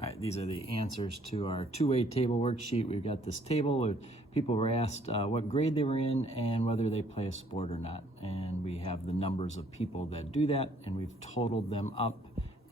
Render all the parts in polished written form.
All right, these are the answers to our two-way table worksheet. We've got this table with people were asked what grade they were in and whether they play a sport or not. And we have the numbers of people that do that, and we've totaled them up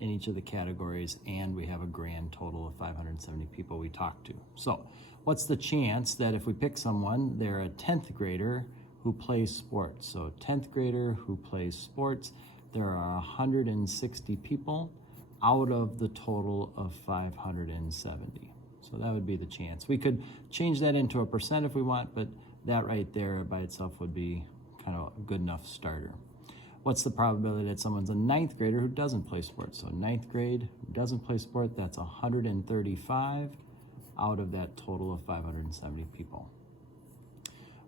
in each of the categories, and we have a grand total of 570 people we talked to. So what's the chance that if we pick someone, they're a 10th grader who plays sports? So 10th grader who plays sports, there are 160 people out of the total of 570. So that would be the chance. We could change that into a percent if we want, but that right there by itself would be kind of a good enough starter. What's the probability that someone's a 9th grader who doesn't play sports? So 9th grade who doesn't play sport, that's 135 out of that total of 570 people.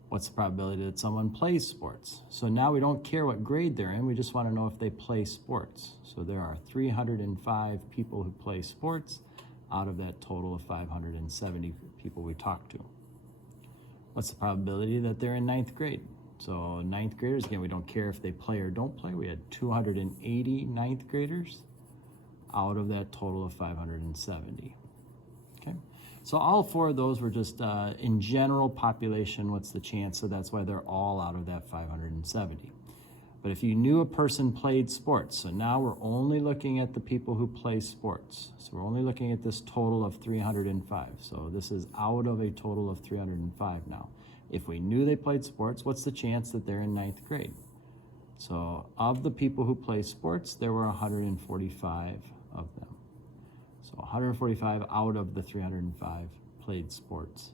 What's the probability that someone plays sports? So now we don't care what grade they're in, we just want to know if they play sports. So there are 305 people who play sports out of that total of 570 people we talked to. What's the probability that they're in 9th grade? So 9th graders, again, we don't care if they play or don't play. We had 280 9th graders out of that total of 570. Okay. So all four of those were just in general population, what's the chance? So that's why they're all out of that 570. But if you knew a person played sports, so now we're only looking at the people who play sports. So we're only looking at this total of 305. So this is out of a total of 305 now. If we knew they played sports, what's the chance that they're in 9th grade? So of the people who play sports, there were 145 of them. So 145 out of the 305 played sports,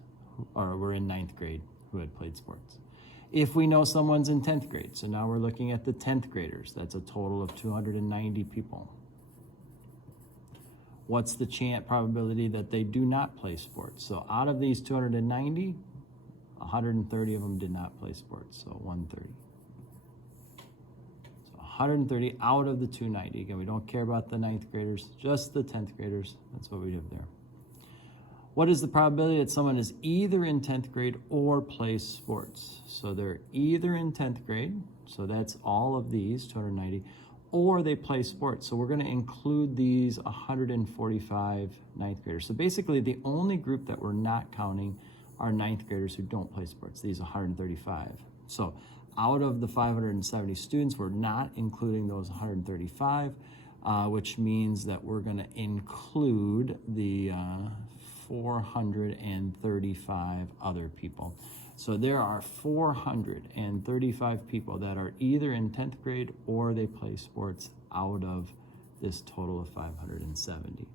or were in 9th grade who had played sports. If we know someone's in 10th grade, so now we're looking at the 10th graders, that's a total of 290 people. What's the probability that they do not play sports? So out of these 290, 130 of them did not play sports, so 130. 130 out of the 290. Again, we don't care about the 9th graders, just the 10th graders. That's what we have there. What is the probability that someone is either in 10th grade or plays sports? So they're either in 10th grade, so that's all of these, 290, or they play sports. So we're going to include these 145 9th graders. So basically the only group that we're not counting are 9th graders who don't play sports, these 135. So out of the 570 students, we're not including those 135, which means that we're going to include the 435 other people. So there are 435 people that are either in 10th grade or they play sports out of this total of 570.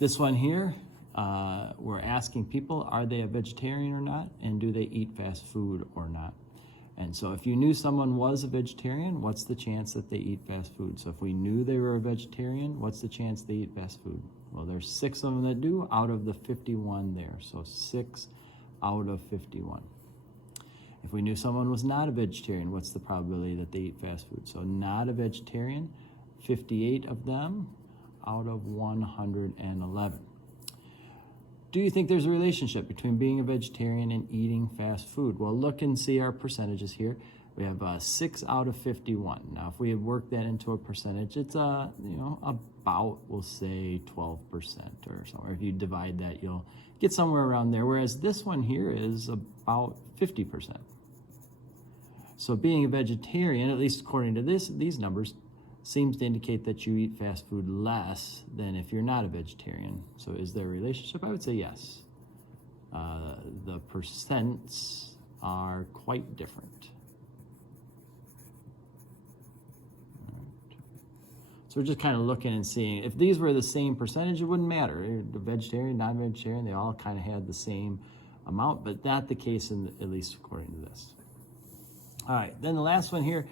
This one here, we're asking people, are they a vegetarian or not? And do they eat fast food or not? And so if you knew someone was a vegetarian, what's the chance that they eat fast food? So if we knew they were a vegetarian, what's the chance they eat fast food? Well, there's 6 of them that do out of the 51 there. So 6 out of 51. If we knew someone was not a vegetarian, what's the probability that they eat fast food? So not a vegetarian, 58 of them out of 111. Do you think there's a relationship between being a vegetarian and eating fast food? Well, look and see our percentages here. We have 6 out of 51. Now, if we had worked that into a percentage, it's about, we'll say 12% or somewhere. If you divide that, you'll get somewhere around there. Whereas this one here is about 50%. So being a vegetarian, at least according to these numbers, seems to indicate that you eat fast food less than if you're not a vegetarian. So is there a relationship? I would say yes. The percents are quite different. Right. So we're just kind of looking and seeing. If these were the same percentage, it wouldn't matter. The vegetarian, non-vegetarian, they all kind of had the same amount, but not the case, at least according to this. All right, then the last one here,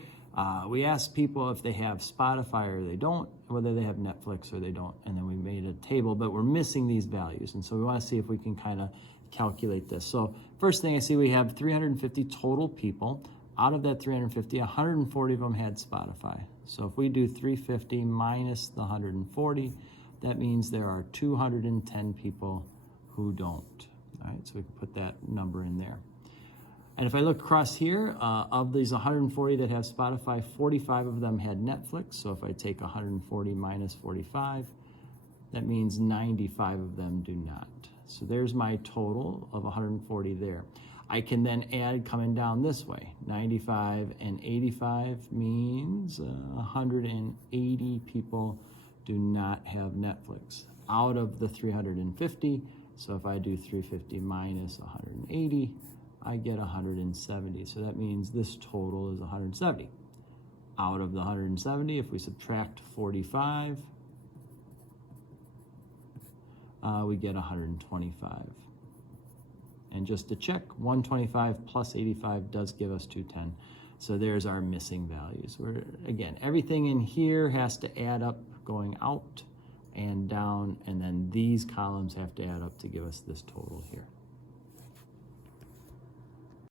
we asked people if they have Spotify or they don't, whether they have Netflix or they don't, and then we made a table, but we're missing these values, and so we want to see if we can kind of calculate this. So first thing I see, we have 350 total people. Out of that 350, 140 of them had Spotify. So if we do 350 minus the 140, that means there are 210 people who don't. All right, so we can put that number in there. And if I look across here, of these 140 that have Spotify, 45 of them had Netflix. So if I take 140 minus 45, that means 95 of them do not. So there's my total of 140 there. I can then add coming down this way. 95 and 85 means 180 people do not have Netflix out of the 350. So if I do 350 minus 180, I get 170. So that means this total is 170. Out of the 170, if we subtract 45, we get 125. And just to check, 125 plus 85 does give us 210. So there's our missing values. Again, everything in here has to add up going out and down, and then these columns have to add up to give us this total here.